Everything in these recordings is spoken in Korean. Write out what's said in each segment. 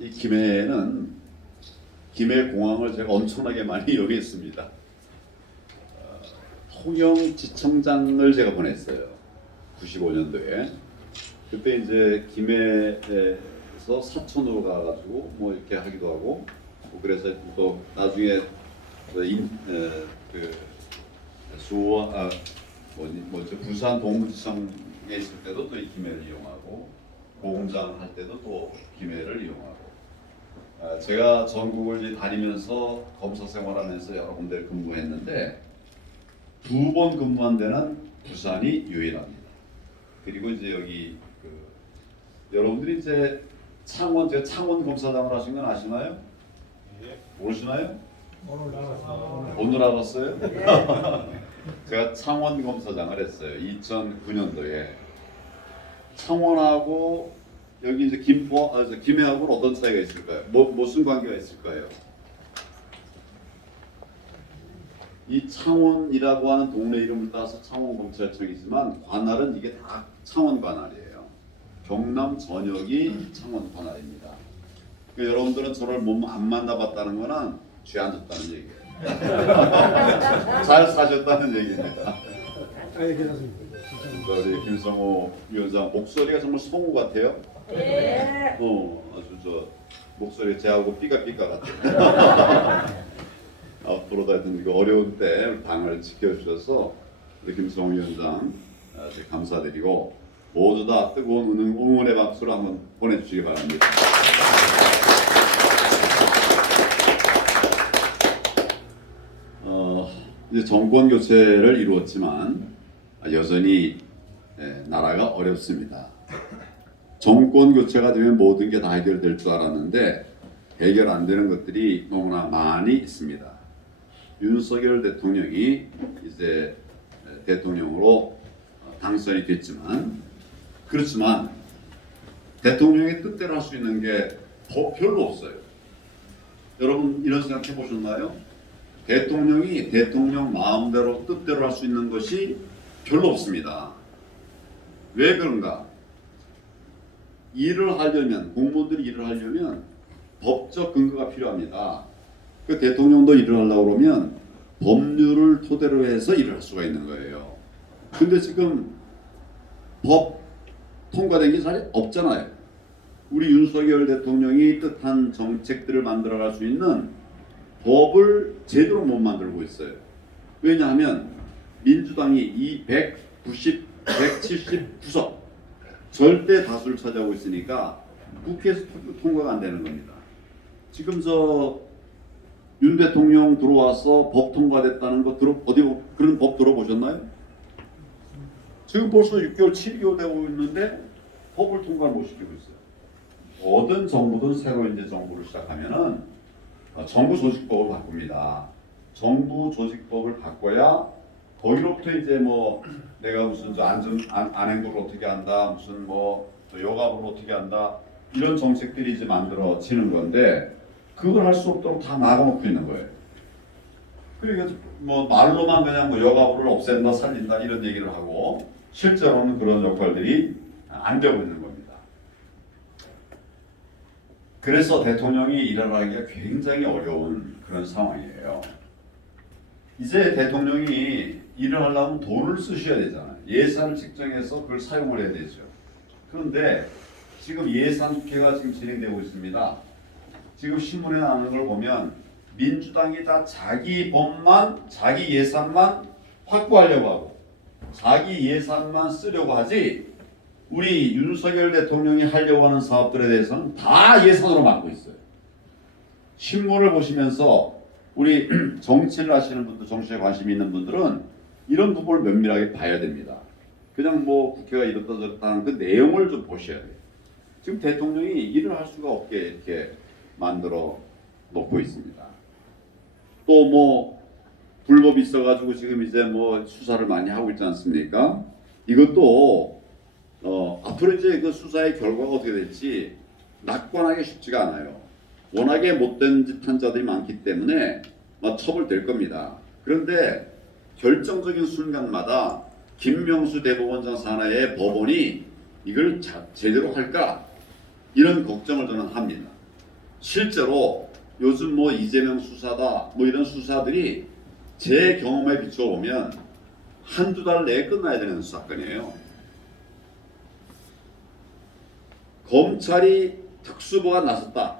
이 김해는 김해공항을 제가 엄청나게 많이 이용했습니다. 통영지청장을 제가 보냈어요. 95년도에. 그때 이제 김해에서 사천으로 가가지고 뭐 이렇게 하기도 하고 뭐 그래서 또 나중에 부산 동부지청에 있을 때도 또 이 김해를 이용하고 보험장 할 때도 또 김해를 이용하고 제가 전국을 다니면서 검사 생활하면서 여러 군데 근무했는데 2번 근무한 데는 부산이 유일합니다. 그리고 이제 여기 여러분들이 이제 제가 창원 검사장을 하신 건 아시나요? 모르시나요? 오늘 알았어요? 제가 창원 검사장을 했어요. 2009년도에. 창원하고 여기 이제 김해하고는 어떤 차이가 있을까요? 무슨 관계가 있을까요? 이 창원이라고 하는 동네 이름을 따서 창원검찰청이지만 관할은 이게 다 창원 관할이에요. 경남 전역이 창원 관할입니다. 그러니까 여러분들은 저를 안 만나봤다는 거는 죄 안 졌다는 얘기예요. 잘 사셨다는 얘기입니다. 네, 괜찮습니다. 우리 김성호 위원장 목소리가 정말 성우 같아요. 네. 아주 목소리 제하고 삐까삐까 같아요. 앞으로도 하여튼 이거 어려운 때 우리 당을 지켜주셔서 우리 김성호 위원장 감사드리고 모두 다 뜨거운 응원의 박수를 한번 보내주시기 바랍니다. 이제 정권 교체를 이루었지만 여전히 나라가 어렵습니다. 정권 교체가 되면 모든 게 다 해결될 줄 알았는데 해결 안 되는 것들이 너무나 많이 있습니다. 윤석열 대통령이 이제 대통령으로 당선이 됐지만 그렇지만 대통령의 뜻대로 할 수 있는 게 별로 없어요. 여러분 이런 생각 해보셨나요? 대통령이 대통령 마음대로 뜻대로 할 수 있는 것이 별로 없습니다. 왜 그런가? 일을 하려면 공무원들이 일을 하려면 법적 근거가 필요합니다. 그 대통령도 일을 하려고 그러면 법률을 토대로 해서 일을 할 수가 있는 거예요. 근데 지금 법 통과된 게 잘 없잖아요. 우리 윤석열 대통령이 뜻한 정책들을 만들어갈 수 있는 법을 제대로 못 만들고 있어요. 왜냐하면 민주당이 이 179석 절대 다수를 차지하고 있으니까 국회에서 통과가 안 되는 겁니다. 지금 윤 대통령 들어와서 법 통과됐다는 거 어디 그런 법 들어보셨나요? 지금 벌써 6개월, 7개월 되고 있는데 법을 통과를 못 시키고 있어요. 어떤 정부든 새로 이제 정부를 시작하면은 정부 조직법을 바꿉니다. 정부 조직법을 바꿔야 거기로부터 이제 내가 무슨 안행부를 어떻게 한다, 무슨 여가부를 어떻게 한다 이런 정책들이 이제 만들어지는 건데 그걸 할 수 없도록 다 막아놓고 있는 거예요. 그러니까 말로만 그냥 여가부를 없앤다, 살린다 이런 얘기를 하고 실제로는 그런 역할들이 안 되고 있는 겁니다. 그래서 대통령이 일을 하기가 굉장히 어려운 그런 상황이에요. 이제 대통령이 일을 하려면 돈을 쓰셔야 되잖아요. 예산을 책정해서 그걸 사용을 해야 되죠. 그런데 지금 예산국회가 지금 진행되고 있습니다. 지금 신문에 나오는 걸 보면 민주당이 다 자기 법만, 자기 예산만 확보하려고 하고 자기 예산만 쓰려고 하지 우리 윤석열 대통령이 하려고 하는 사업들에 대해서는 다 예산으로 막고 있어요. 신문을 보시면서 우리 정치를 하시는 분들, 정치에 관심이 있는 분들은 이런 부분을 면밀하게 봐야 됩니다. 그냥 국회가 이렇다 저렇다 하는 그 내용을 좀 보셔야 돼요. 지금 대통령이 일을 할 수가 없게 이렇게 만들어 놓고 있습니다. 또 불법이 있어가지고 지금 이제 수사를 많이 하고 있지 않습니까? 이것도 앞으로 이제 그 수사의 결과가 어떻게 될지 낙관하기 쉽지가 않아요. 워낙에 못된 짓 한 자들이 많기 때문에 처벌될 겁니다. 그런데 결정적인 순간마다 김명수 대법원장 산하의 법원이 이걸 제대로 할까? 이런 걱정을 저는 합니다. 실제로 요즘 뭐 이재명 수사다 뭐 이런 수사들이 제 경험에 비춰보면 한두 달 내에 끝나야 되는 사건이에요. 검찰이 특수부가 나섰다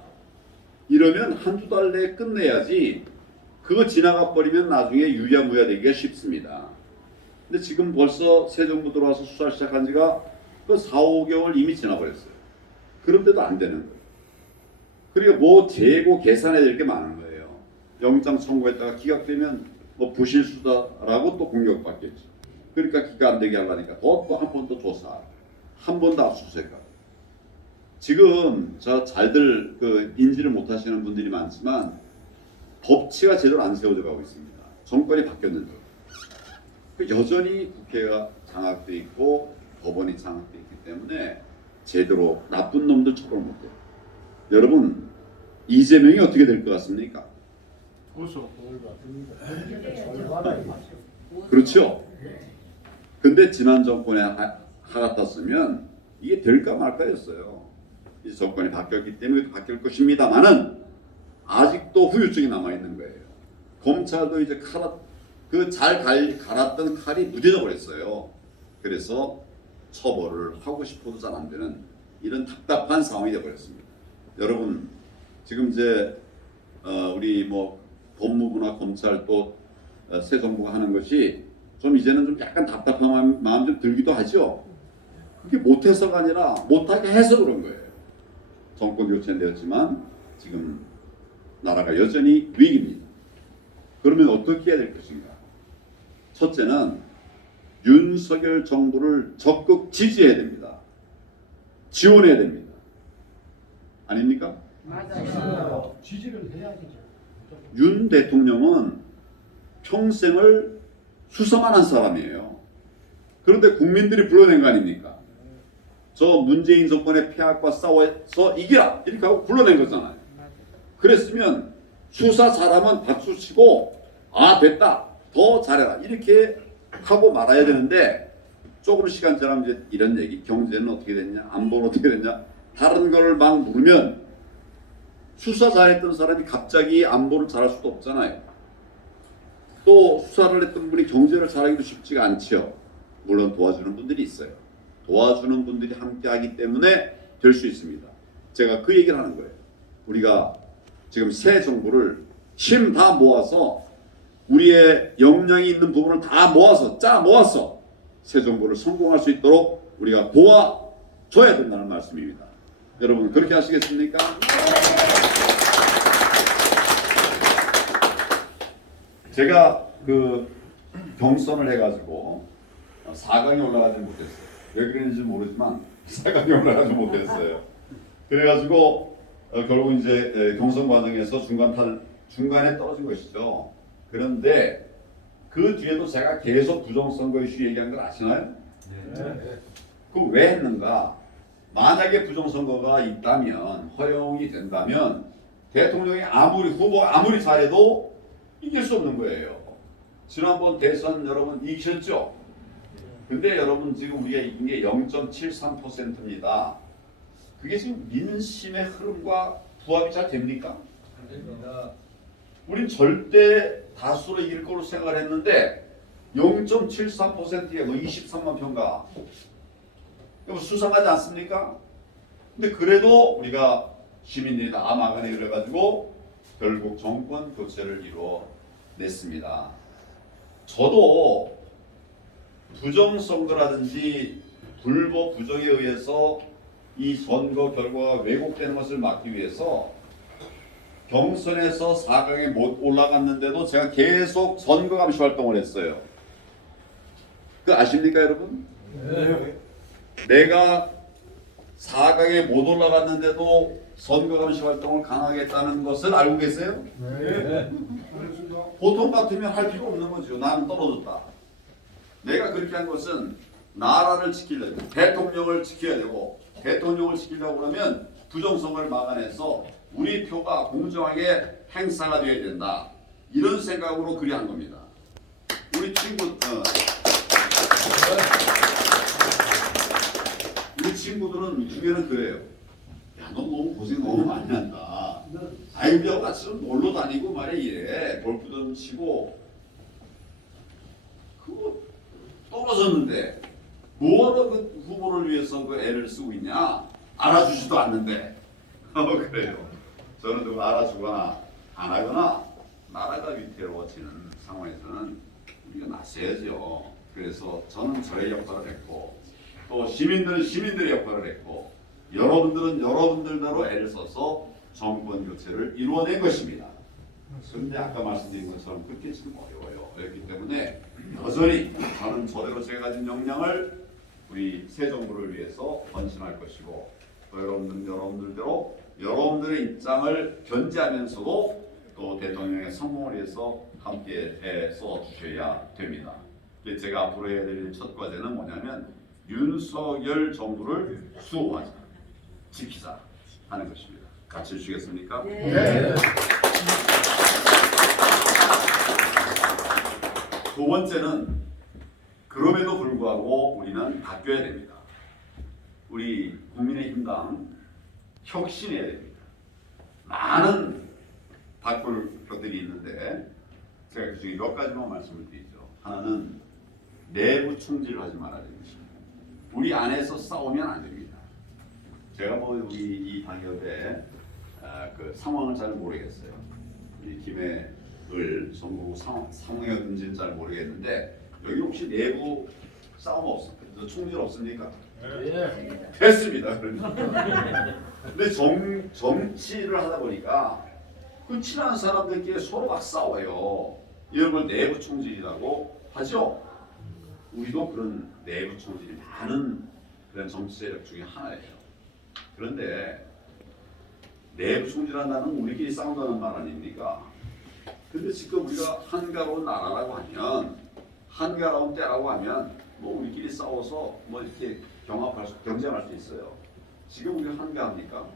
이러면 한두 달 내에 끝내야지, 그거 지나가 버리면 나중에 유야무야 되기가 쉽습니다. 근데 지금 벌써 새 정부 들어와서 수사 시작한 지가 그 4, 5개월 이미 지나버렸어요. 그런데도 안 되는 거예요. 그리고 뭐 재고 계산해야 될 게 많은 거예요. 영장 청구했다가 기각되면 뭐 부실수사라고 또 공격받겠죠. 그러니까 기각 안 되게 하려니까 또 한 번 더 조사, 한 번 더 압수수색하고. 지금 저 잘들 그 인지를 못하시는 분들이 많지만 법치가 제대로 안 세워져 가고 있습니다. 정권이 바뀌었는데 여전히 국회가 장악돼 있고 법원이 장악돼 있기 때문에 제대로 나쁜 놈들 처벌 못해요. 여러분, 이재명이 어떻게 될 것 같습니까? 그렇죠. 근데 지난 정권에 하가 떴으면 이게 될까 말까였어요. 이 정권이 바뀌었기 때문에 바뀔 것입니다만은 아직도 후유증이 남아 있는 거예요. 검찰도 이제 잘 갈았던 칼이 무뎌져 버렸어요. 그래서 처벌을 하고 싶어도 잘 안 되는 이런 답답한 상황이 되어 버렸습니다. 여러분, 지금 이제 우리 뭐 법무부나 검찰 또 새 정부가 하는 것이 좀 이제는 좀 약간 답답한 마음 좀 들기도 하죠. 그게 못해서가 아니라 못하게 해서 그런 거예요. 정권 교체는 되었지만 지금 나라가 여전히 위기입니다. 그러면 어떻게 해야 될 것인가? 첫째는 윤석열 정부를 적극 지지해야 됩니다. 지원해야 됩니다. 아닙니까? 맞아요. 지지를 해야죠. 윤 대통령은 평생을 수사만 한 사람이에요. 그런데 국민들이 불러낸 거 아닙니까? 저 문재인 정권의 폐악과 싸워서 이기라 이렇게 하고 불러낸 거잖아요. 그랬으면 수사 잘하면 박수 치고 아 됐다 더 잘해라 이렇게 하고 말아야 되는데, 조금 시간 지나면 이제 이런 얘기, 경제는 어떻게 됐냐, 안보는 어떻게 됐냐, 다른 거를 막 물으면 수사 잘했던 사람이 갑자기 안보를 잘할 수도 없잖아요. 또 수사를 했던 분이 경제를 잘하기도 쉽지가 않죠. 물론 도와주는 분들이 있어요. 도와주는 분들이 함께하기 때문에 될 수 있습니다. 제가 그 얘기를 하는 거예요. 우리가 지금 새 정부를 힘 다 모아서 우리의 역량이 있는 부분을 다 모아서 모아서 새 정부를 성공할 수 있도록 우리가 도와줘야 된다는 말씀입니다. 여러분 그렇게 하시겠습니까? 제가 그 경선을 해가지고 4강에 올라가지 못했어요. 왜 그랬는지 모르지만 4강에 올라가지 못했어요. 그래가지고 결국 이제 경선 과정에서 중간에 떨어진 것이죠. 그런데 그 뒤에도 제가 계속 부정선거 이슈 얘기한 걸 아시나요? 네. 그 왜 했는가? 만약에 부정선거가 있다면, 허용이 된다면 대통령이 후보가 아무리 잘해도 이길 수 없는 거예요. 지난번 대선 여러분 이기셨죠? 근데 여러분 지금 우리가 이긴 게 0.73%입니다. 그게 지금 민심의 흐름과 부합이 잘 됩니까? 안 됩니다. 우린 절대 다수로 이길 거로 생각을 했는데 0.73%가 뭐 23만 표인가? 수상하지 않습니까? 근데 그래도 우리가 시민들이 다 막아내 그래가지고 결국 정권 교체를 이루어냈습니다. 저도 부정선거라든지 불법 부정에 의해서 이 선거 결과가 왜곡되는 것을 막기 위해서 경선에서 4강에 못 올라갔는데도 제가 계속 선거감시 활동을 했어요. 그 아십니까 여러분? 네. 내가 4강에 못 올라갔는데도 선거감시 활동을 강하게 했다는 것을 알고 계세요? 네. 보통 같으면 할 필요 없는 거죠. 나는 떨어졌다. 내가 그렇게 한 것은 나라를 지키려고, 대통령을 지켜야 되고, 대통령을 지키려고 그러면 부정선거를 막아내서 우리 표가 공정하게 행사가 되어야 된다. 이런 생각으로 그리 한 겁니다. 우리 친구들은 중에는 그래요. 야, 너 너무 고생 너무 많이 한다. 아이들하고 같이 좀 놀러 다니고 말이야 이래. 골프도 치고 그거 떨어졌는데 뭐하러 그 후보를 위해서 그 애를 쓰고 있냐? 알아주지도 않는데. 그래요. 저는 누가 알아주거나 안 하거나 나라가 위태로워지는 상황에서는 우리가 나서야죠. 그래서 저는 저의 역할을 했고 또 시민들은 시민들의 역할을 했고 여러분들은 여러분들대로 애를 써서 정권 교체를 이루어낸 것입니다. 그런데 아까 말씀드린 것처럼 그렇게 지금 어려워요. 그렇기 때문에 여전히 저는 저대로 제가 가진 역량을 우리 새 정부를 위해서 헌신할 것이고 또 여러분들은 여러분들대로 여러분들의 입장을 견지하면서도 또 대통령의 성공을 위해서 함께 애써 주셔야 됩니다. 제가 앞으로 해야 될 첫 과제는 뭐냐면 윤석열 정부를 수호하자, 지키자 하는 것입니다. 같이 해주시겠습니까? 네. 두 번째는 그럼에도 불구하고 우리는 바뀌어야 됩니다. 우리 국민의힘당 혁신해야 됩니다. 많은 바꿀 것들이 있는데 제가 그중에 몇 가지만 말씀을 드리죠. 하나는 내부 총질을 하지 말아야 되는 것입니다. 우리 안에서 싸우면 안 됩니다. 제가 뭐 우리 이 당협의 그 상황을 잘 모르겠어요. 우리 김해을 전국 상황이었는지는 잘 모르겠는데 여기 혹시 내부 싸움 없습니까? 총질 없습니까? 네. 됐습니다. 근데 정치를 하다 보니까 그 친한 사람들끼리 서로 막 싸워요. 이런 걸 내부 총질이라고 하죠. 우리도 그런 내부 총질이 많은 그런 정치 세력 중에 하나예요. 그런데 내부 총질한다는 우리끼리 싸운다는 말 아닙니까? 근데 지금 우리가 한가로운 나라라고 하면 한가로운 때라고 하면 뭐 우리끼리 싸워서 뭐 이렇게 경쟁할 수 있어요. 지금 우리가 한가합니까?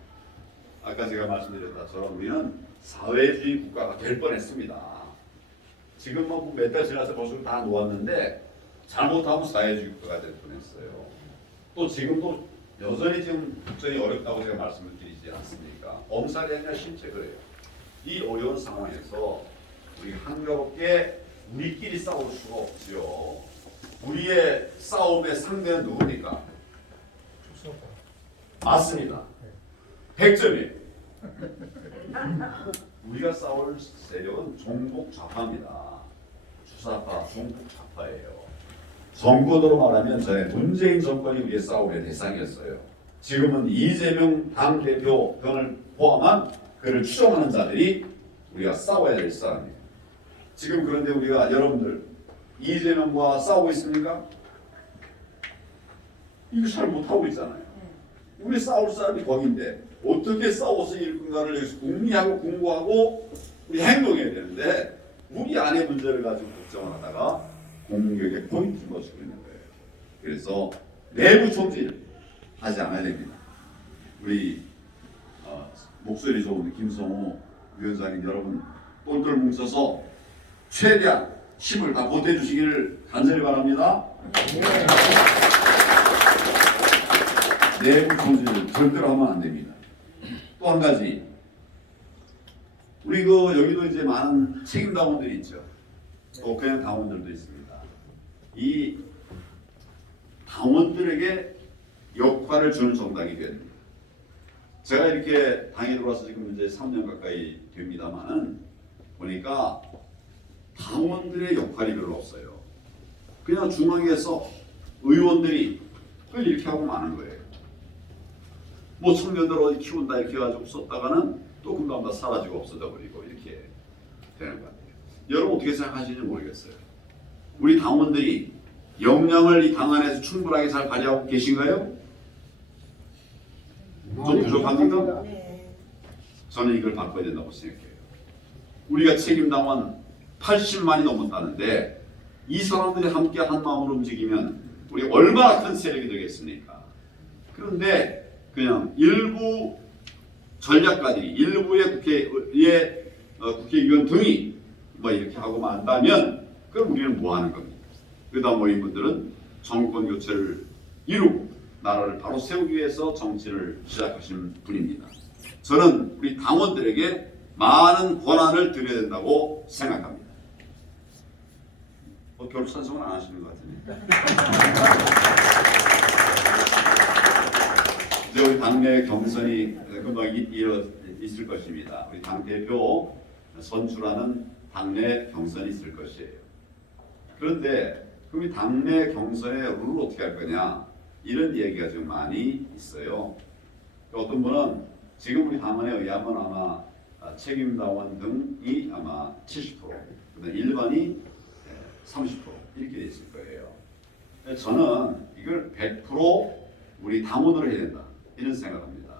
아까 제가 말씀드렸다처럼 우리는 사회주의 국가가 될 뻔했습니다. 지금 뭐 몇 달 지나서 벌써 다 놓았는데 잘못하면 사회주의 국가가 될 뻔했어요. 또 지금도 여전히 지금 국정이 어렵다고 제가 말씀을 드리지 않습니까? 엄살이 아니라 실제 그래요. 이 어려운 상황에서 우리 한가롭게 우리끼리 싸울 수가 없지요. 우리의 싸움의 상대는 누굽니까? 맞습니다. 100점이에요. 우리가 싸울 세력은 종북 좌파입니다. 주사파, 종북 좌파예요. 정권으로 말하면 전에 문재인 정권이 우리의 싸움의 대상이었어요. 지금은 이재명 당대표 등을 포함한 그를 추종하는 자들이 우리가 싸워야 될 사람이에요. 지금 그런데 우리가 여러분들 이재명과 싸우고 있습니까? 이거 잘 못하고 있잖아요. 우리 싸울 사람이 거긴데 어떻게 싸워서 이길 건가를 여기서 궁리하고 공부하고 우리 행동해야 되는데 우리 안의 문제를 가지고 걱정을 하다가 공격의 포인트를 놓치고 있는 거예요. 그래서 내부 총질 하지 않아야 됩니다. 우리 목소리 좋은 김성호 위원장님 여러분 똘똘 뭉쳐서 최대한 힘을 다 보태주시기를 간절히 바랍니다. 내부 총질 절대로 하면 안 됩니다. 또 한 가지 우리 여기도 이제 많은 책임 당원들이 있죠. 또 그냥 당원들도 있습니다. 이 당원들에게 역할을 주는 정당이 돼야 됩니다. 제가 이렇게 당에 들어와서 지금 이제 3년 가까이 됩니다만은 보니까 당원들의 역할이 별로 없어요. 그냥 중앙에서 의원들이 그걸 이렇게 하고 마는 거예요. 뭐 청년들 어디 키운다 이렇게 해가지고 썼다가는 또 금방 다 사라지고 없어져 버리고 이렇게 되는 것 같아요. 여러분 어떻게 생각하시는지 모르겠어요. 우리 당원들이 역량을 이 당 안에서 충분하게 잘 발휘하고 계신가요? 좀 부족합니까? 저는 이걸 바꿔야 된다고 생각해요. 우리가 책임당원 80만이 넘었다는데 이 사람들이 함께 한 마음으로 움직이면 우리 얼마나 큰 세력이 되겠습니까? 그런데 그냥 일부 전략가들이 일부의 국회의원 등이 뭐 이렇게 하고 만다면 그럼 우리는 뭐 하는 겁니까? 그러다 모인 분들은 정권 교체를 이루고 나라를 바로 세우기 위해서 정치를 시작하신 분입니다. 저는 우리 당원들에게 많은 권한을 드려야 된다고 생각합니다. 별로 찬성은 안 하시는 것 같은데. 이제 우리 당내 경선이 금방 있을 것입니다. 우리 당대표 선출하는 당내 경선이 있을 것이에요. 그런데 그럼 이 당내 경선의 룰을 어떻게 할 거냐, 이런 얘기가 좀 많이 있어요. 어떤 분은 지금 우리 당원에 의하면 아마 책임당원 등이 아마 70%, 일반이 30% 이렇게 돼 있을 거예요. 저는 이걸 100% 우리 당원으로 해야 된다, 이런 생각합니다.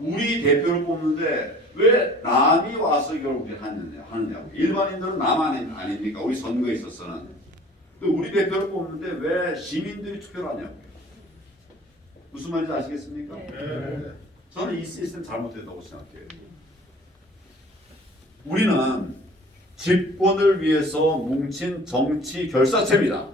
우리 대표를 뽑는데 왜 남이 와서 이걸 우리 하느냐고. 일반인들은 남 아닙니까? 우리 선거에 있어서는. 또 우리 대표를 뽑는데 왜 시민들이 투표를 하냐고. 무슨 말인지 아시겠습니까? 네. 저는 이 시스템 잘못됐다고 생각해요. 우리는 집권을 위해서 뭉친 정치 결사체입니다.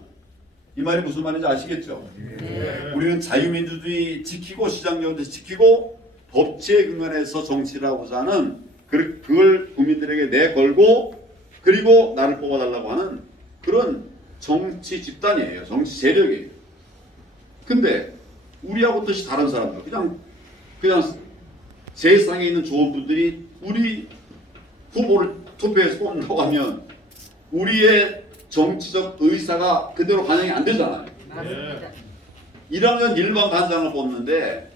이 말이 무슨 말인지 아시겠죠? 네. 우리는 자유민주주의 지키고 시장경제 지키고 법치에 근간해서 정치를 하고자 하는 그걸 국민들에게 내걸고 그리고 나를 뽑아달라고 하는 그런 정치 집단이에요. 정치 세력이에요. 근데 우리하고 뜻이 다른 사람들, 그냥 세상에 있는 좋은 분들이 우리 후보를 투표해서 뽑는다고 하면 우리의 정치적 의사가 그대로 반영이 안 되잖아요. 맞습니다. 1학년 일반 반장을 뽑는데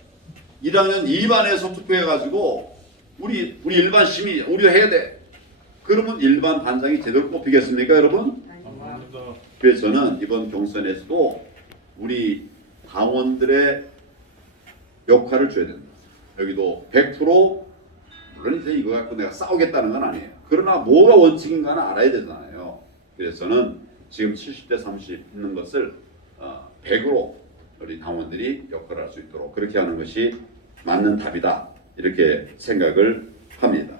1학년 2반에서 투표해가지고 우리 일반 시민 우리가 해야 돼. 그러면 일반 반장이 제대로 뽑히겠습니까, 여러분? 그래서 저는 이번 경선에서도 우리 당원들의 역할을 줘야 된다. 여기도 100% 물론 이제 이거 갖고 내가 싸우겠다는 건 아니에요. 그러나 뭐가 원칙인가는 알아야 되잖아요. 그래서 저는 지금 70대 30 있는 것을 100으로 우리 당원들이 역할을 할 수 있도록 그렇게 하는 것이 맞는 답이다, 이렇게 생각을 합니다.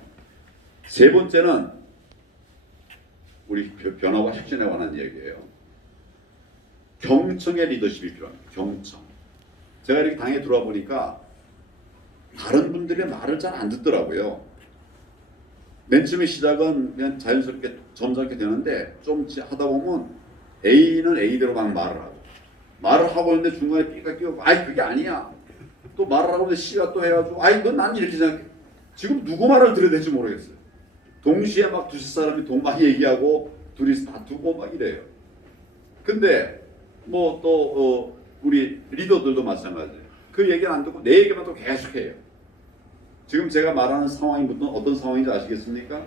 세 번째는 우리 변화와 혁신에 관한 얘기예요. 경청의 리더십이 필요합니다. 경청. 제가 이렇게 당에 들어와 보니까 다른 분들의 말을 잘 안 듣더라고요. 맨 처음에 시작은 그냥 자연스럽게 점잖게 되는데 좀 하다 보면 A는 A대로 막 말을 하고 있는데 중간에 B가 끼고 아이 그게 아니야. 또 말을 하고 있는데 C가 또 해가지고 아이 난 이렇게 생각해. 지금 누구 말을 들어야 될지 모르겠어요. 동시에 막 두세 사람이 막 얘기하고 둘이 다투고 막 이래요. 근데 뭐 또 우리 리더들도 마찬가지예요. 그 얘기는 안 듣고 내 얘기만 또 계속해요. 지금 제가 말하는 상황이 어떤 상황인지 아시겠습니까?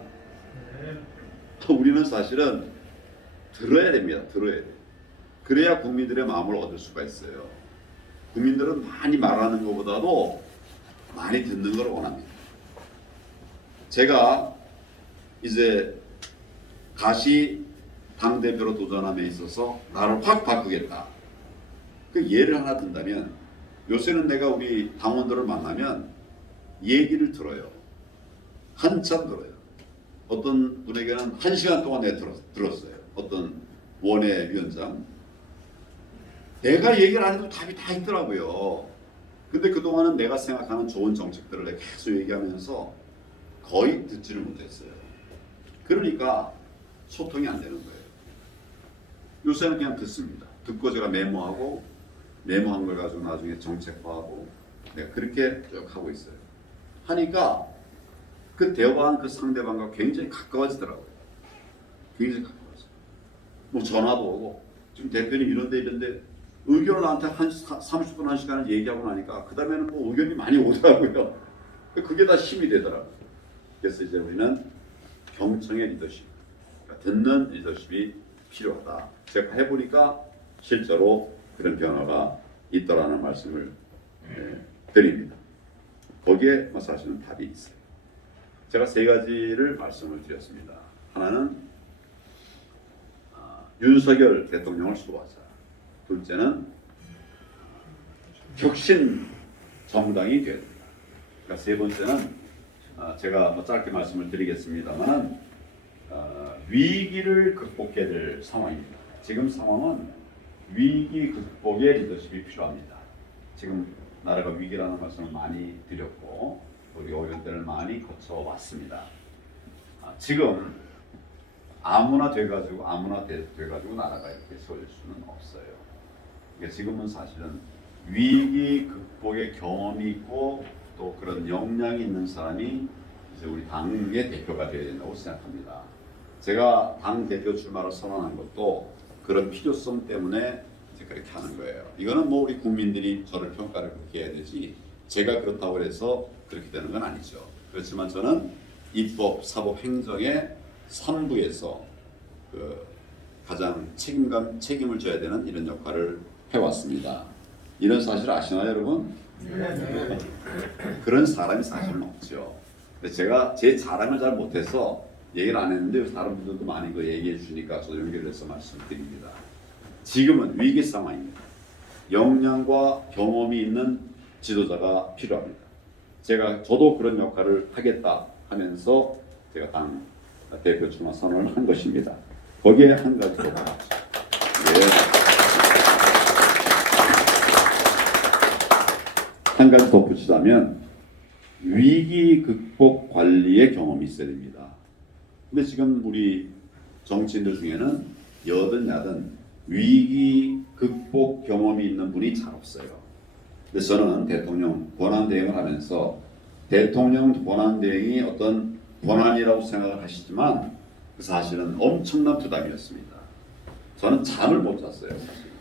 우리는 사실은 들어야 됩니다. 들어야 돼요. 그래야 국민들의 마음을 얻을 수가 있어요. 국민들은 많이 말하는 것보다도 많이 듣는 걸 원합니다. 제가 이제 다시 당대표로 도전함에 있어서 나를 확 바꾸겠다. 그 예를 하나 든다면 요새는 내가 우리 당원들을 만나면 얘기를 들어요. 한참 들어요. 어떤 분에게는 1시간 동안 내가 들었어요. 어떤 원외위원장. 내가 얘기를 안 해도 답이 다 있더라고요. 근데 그동안은 내가 생각하는 좋은 정책들을 내가 계속 얘기하면서 거의 듣지를 못했어요. 그러니까 소통이 안 되는 거예요. 요새는 그냥 듣습니다. 듣고 제가 메모하고 메모한 걸 가지고 나중에 정책화하고 내가 그렇게 쭉 하고 있어요. 하니까 그 대화한 그 상대방과 굉장히 가까워지더라고요. 굉장히 가까워져요. 뭐 전화도 오고 지금 대표님 이런데 의견을 나한테 30분 1시간을 얘기하고 나니까 그 다음에는 뭐 의견이 많이 오더라고요. 그게 다 힘이 되더라고요. 그래서 이제 우리는 경청의 리더십, 그러니까 듣는 리더십이 필요하다. 제가 해보니까 실제로 그런 변화가 있더라는 말씀을 드립니다. 거기에 사실은 답이 있어요. 제가 세 가지를 말씀을 드렸습니다. 하나는 윤석열 대통령을 수호하자. 둘째는 혁신 정당이 돼야 된다. 그러니까 세 번째는 제가 짧게 말씀을 드리겠습니다만 위기를 극복해야 될 상황입니다. 지금 상황은 위기 극복의 리더십이 필요합니다. 지금 나라가 위기라는 말씀을 많이 드렸고 우리 때를 많이 거쳐왔습니다. 지금 아무나 돼가지고 돼가지고 나라가 이렇게 세워질 수는 없어요. 그러니까 지금은 사실은 위기 극복의 경험이 있고 또 그런 역량이 있는 사람이 이제 우리 당의 대표가 되어야 된다고 생각합니다. 제가 당 대표 출마를 선언한 것도 그런 필요성 때문에 이제 그렇게 하는 거예요. 이거는 뭐 우리 국민들이 저를 평가를 그렇게 해야 되지 제가 그렇다고 해서 그렇게 되는 건 아니죠. 그렇지만 저는 입법, 사법, 행정의 3부에서 그 가장 책임을 져야 되는 이런 역할을 해왔습니다. 이런 사실 아시나요, 여러분? 네. 그런 사람이 사실은 없죠. 근데 제가 제 자랑을 잘 못해서 얘기를 안 했는데 다른 분들도 많이 그 얘기해 주시니까 저도 연결해서 말씀드립니다. 지금은 위기 상황입니다. 역량과 경험이 있는 지도자가 필요합니다. 저도 그런 역할을 하겠다 하면서 제가 당 대표 출마 선언을 한 것입니다. 거기에 한 가지 더 한 가지 덧붙이자면 위기 극복 관리의 경험이 있어야 됩니다. 근데 지금 우리 정치인들 중에는 여든 야든 위기 극복 경험이 있는 분이 잘 없어요. 근데 저는 대통령 권한대행을 하면서 대통령 권한대행이 어떤 권한이라고 생각을 하시지만 그 사실은 엄청난 부담이었습니다. 저는 잠을 못 잤어요. 사실.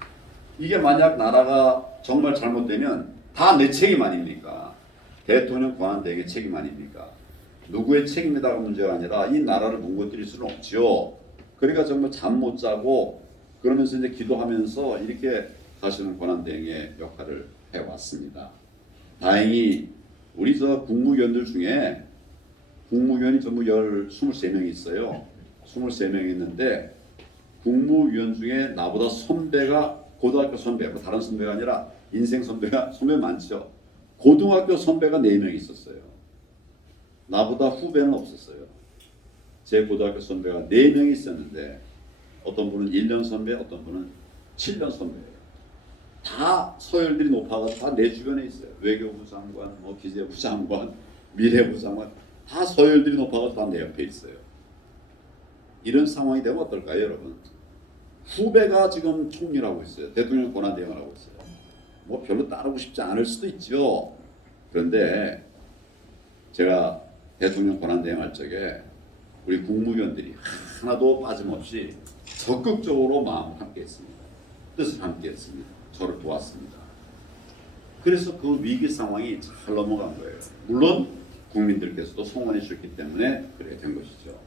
이게 만약 나라가 정말 잘못되면 다 내 책임 아닙니까? 대통령 권한대행의 책임 아닙니까? 누구의 책임이다가 문제가 아니라 이 나라를 뭉거뜨릴 수는 없지요. 그러니까 정말 잠 못 자고 그러면서 이제 기도하면서 이렇게 사실은 권한대행의 역할을 해왔습니다. 다행히 우리 저 국무위원들 중에 국무위원이 전부 23명이 있어요. 23명이 있는데 국무위원 중에 나보다 선배가 고등학교 선배, 다른 선배가 아니라 인생 선배 많죠. 고등학교 선배가 4명 있었어요. 나보다 후배는 없었어요. 제 고등학교 선배가 4명이 있었는데 어떤 분은 1년 선배, 어떤 분은 7년 선배예요. 다 서열들이 높아가지고 다 내 주변에 있어요. 외교부 장관, 기재부 장관, 미래부 장관 다 서열들이 높아가지고 다 내 옆에 있어요. 이런 상황이 되면 어떨까요, 여러분? 후배가 지금 총리를 하고 있어요. 대통령 권한대행을 하고 있어요. 뭐 별로 따르고 싶지 않을 수도 있죠. 그런데 제가 대통령 권한대행 할 적에 우리 국무위원들이 하나도 빠짐없이 적극적으로 마음을 함께했습니다. 뜻을 함께했습니다. 저를 도왔습니다. 그래서 그 위기 상황이 잘 넘어간 거예요. 물론 국민들께서도 성원해 주셨기 때문에 그렇게 된 것이죠.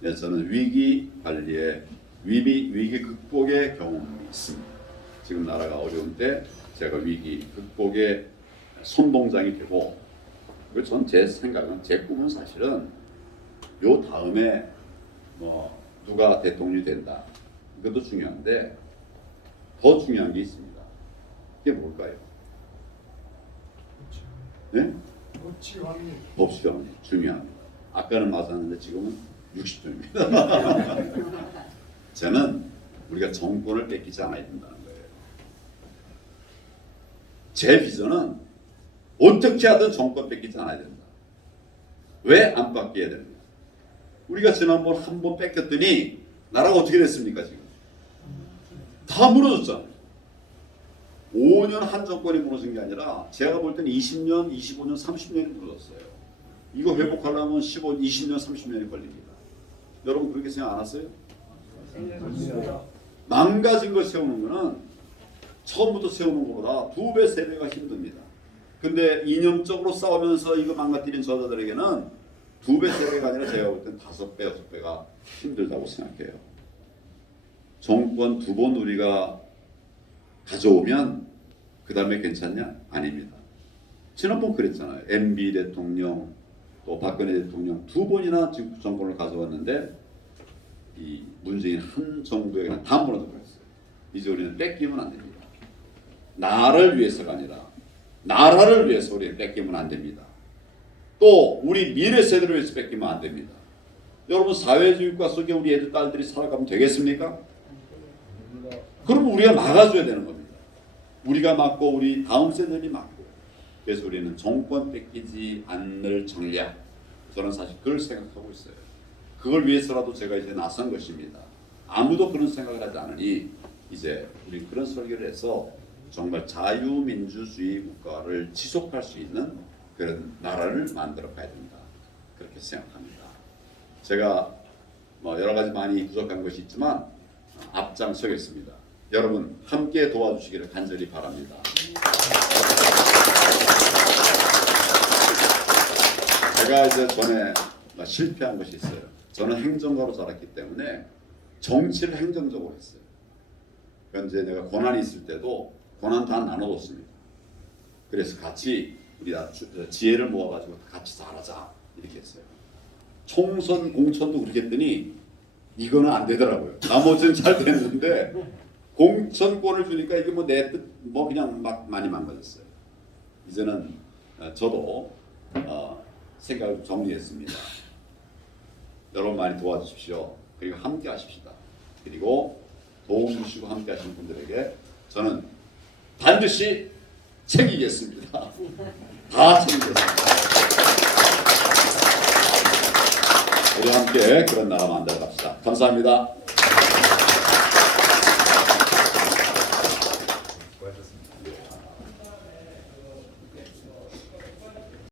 그래서 저는 위기 관리에 위기 극복의 경험이 있습니다. 지금 나라가 어려운 때 제가 위기 극복의 선봉장이 되고 그리고 전 제 생각은 제 꿈은 사실은 요 다음에 누가 대통령이 된다. 그것도 중요한데 더 중요한 게 있습니다. 그게 뭘까요? 네? 법치관이 중요합니다. 아까는 맞았는데 지금은 60점입니다. 저는 우리가 정권을 뺏기지 않아야 된다는 거예요. 제 비전은 어떻게 하든 정권 뺏기지 않아야 된다. 왜 안 뺏겨야 됩니까? 우리가 지난번 한 번 뺏겼더니 나라가 어떻게 됐습니까 지금? 다 무너졌잖아요. 5년 한 정권이 무너진 게 아니라 제가 볼 때는 20년, 25년, 30년이 무너졌어요. 이거 회복하려면 20년, 30년이 걸립니다. 여러분 그렇게 생각 안 하세요? 망가진 걸 세우는 거는 처음부터 세우는 것보다 2배, 3배가 힘듭니다. 근데 이념적으로 싸우면서 이거 망가뜨린 저자들에게는 2배, 3배가 아니라 제가 볼 땐 5배, 6배가 힘들다고 생각해요. 정권 2번 우리가 가져오면 그 다음에 괜찮냐? 아닙니다. 지난번 그랬잖아요. MB 대통령 또 박근혜 대통령 2번이나 지금 정권을 가져왔는데 이 문재인 한 정부에게는 다 무너져 버렸어요. 이제 우리는 뺏기면 안 됩니다. 나를 위해서가 아니라 나라를 위해서 우리는 뺏기면 안 됩니다. 또 우리 미래 세대를 위해서 뺏기면 안 됩니다. 여러분 사회주의 국가 속에 우리 애들 딸들이 살아가면 되겠습니까? 그럼 우리가 막아줘야 되는 겁니다. 우리가 막고 우리 다음 세대들이 막고 그래서 우리는 정권 뺏기지 않을 전략, 저는 사실 그걸 생각하고 있어요. 그걸 위해서라도 제가 이제 나선 것입니다. 아무도 그런 생각을 하지 않으니 이제 우리 그런 설계를 해서 정말 자유민주주의 국가를 지속할 수 있는 그런 나라를 만들어 가야 된다. 그렇게 생각합니다. 제가 뭐 여러 가지 많이 부족한 것이 있지만 앞장서겠습니다. 여러분 함께 도와주시기를 간절히 바랍니다. 제가 이제 전에 실패한 것이 있어요. 저는 행정가로 자랐기 때문에 정치를 행정적으로 했어요. 현재 내가 고난이 있을 때도 고난 다 나눠줬습니다. 그래서 같이 우리 지혜를 모아가지고 같이 잘하자 이렇게 했어요. 총선 공천도 그렇게 했더니 이거는 안 되더라고요. 나머지는 잘 됐는데 공천권을 주니까 이게 뭐 내 뜻 뭐 그냥 막 많이 망가졌어요. 이제는 저도 생각을 정리했습니다. 여러분 많이 도와주십시오. 그리고 함께 하십시다. 그리고 도움 주시고 함께 하시는 분들에게 저는 반드시 챙기겠습니다. 다 챙기겠습니다. 우리 함께 그런 나라 만들어 갑시다. 감사합니다.